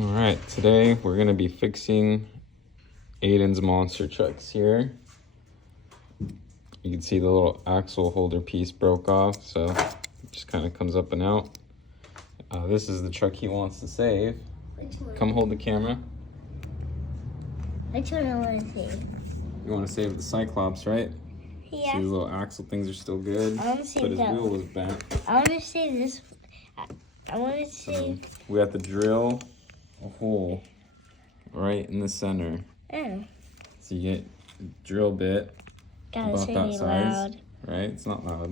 All right, today we're gonna be fixing Aiden's monster trucks here. You can see the little axle holder piece broke off, so it just kind of comes up and out. This is the truck he wants to save. Which one? Come hold the camera. Which one I want to save? You want to save the Cyclops, right? Yeah. See, the little axle things are still good, I want to save but his that wheel one. was bent. I want to save this. I want to So save. we have to drill a hole right in the center. Oh, So you get a drill bit God, it's about that really size, loud. right? It's not loud.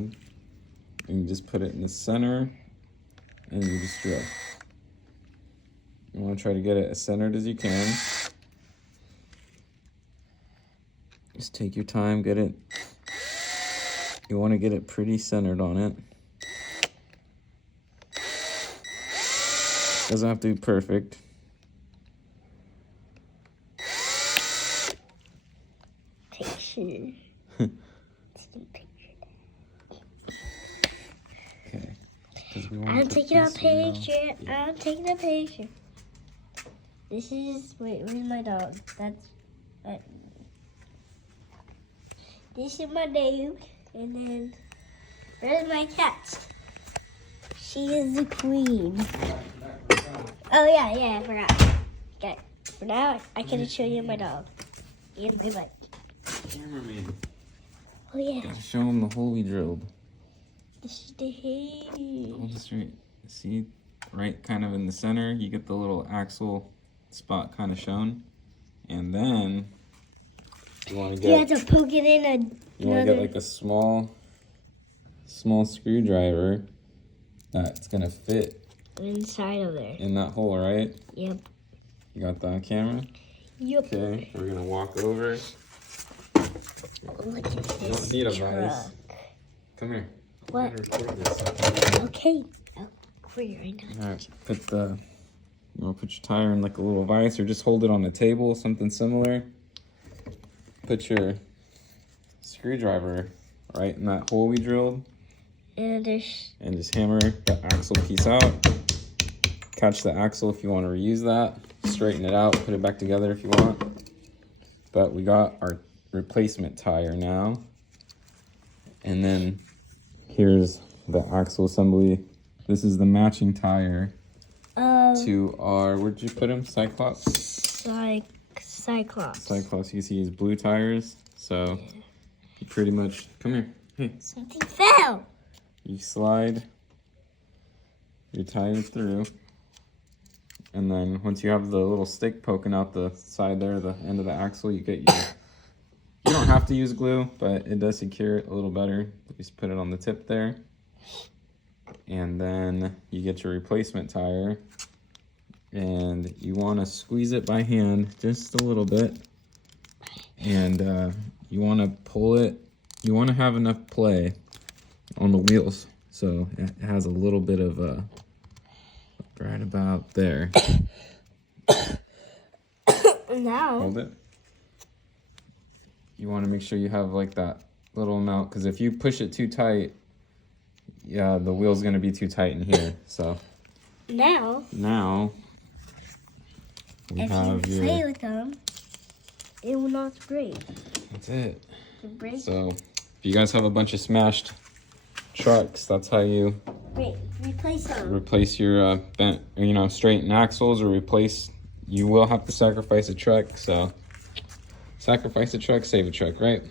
And you just put it in the center and you just drill. You want to try to get it as centered as you can. Just take your time, get it. You want to get it pretty centered on it. Doesn't have to be perfect. Picture. Okay. 'Cause we want I'm to taking a put this picture. Yeah. I'm taking a picture. This is where's my dog? This is my dog, and then where's my cat? She is the queen. Oh yeah, I forgot. Okay, for now I can show you my dog and my bike. Cameraman. Oh yeah, Gotta show him the hole we drilled. this is the hay. Hold it straight. See, right kind of in the center, you get the little axle spot kind of shown. And then you want to You have get to poke it in you want to get like a small screwdriver that's gonna fit inside of there. in that hole, right? Yep. You got that on camera? Yep. Okay, we're gonna walk over. Look at this. You don't need a truck. vise. Come here. What? I'm gonna record this. Okay. Oh, where right now? All right, you want to put your tire in like a little vise or just hold it on the table, something similar. Put your screwdriver right in that hole we drilled And there's and just hammer the axle piece out. Catch the axle if you want to reuse that. Straighten it out, put it back together if you want. But we got our replacement tire now. And then here's the axle assembly. This is the matching tire to our, where'd you put him? Cyclops? Cyclops. Cyclops, you see his blue tires. So you pretty much, come here. Hey, Something fell. you slide your tire through. And then once you have the little stick poking out the side there, the end of the axle, you get your, you don't have to use glue, but it does secure it a little better. Just put it on the tip there. And then you get your replacement tire. And you want to squeeze it by hand just a little bit. And you want to pull it. You want to have enough play on the wheels. So it has a little bit of right about there. Now. Hold it. You want to make sure you have like that little amount, because if you push it too tight, yeah, the wheel's going to be too tight in here. So Now. We If have you play with them, it will not break. That's it. To break. So if you guys have a bunch of smashed trucks, that's how you Replace them. replace your bent, straighten axles, or you will have to sacrifice a truck. So sacrifice a truck, save a truck, right?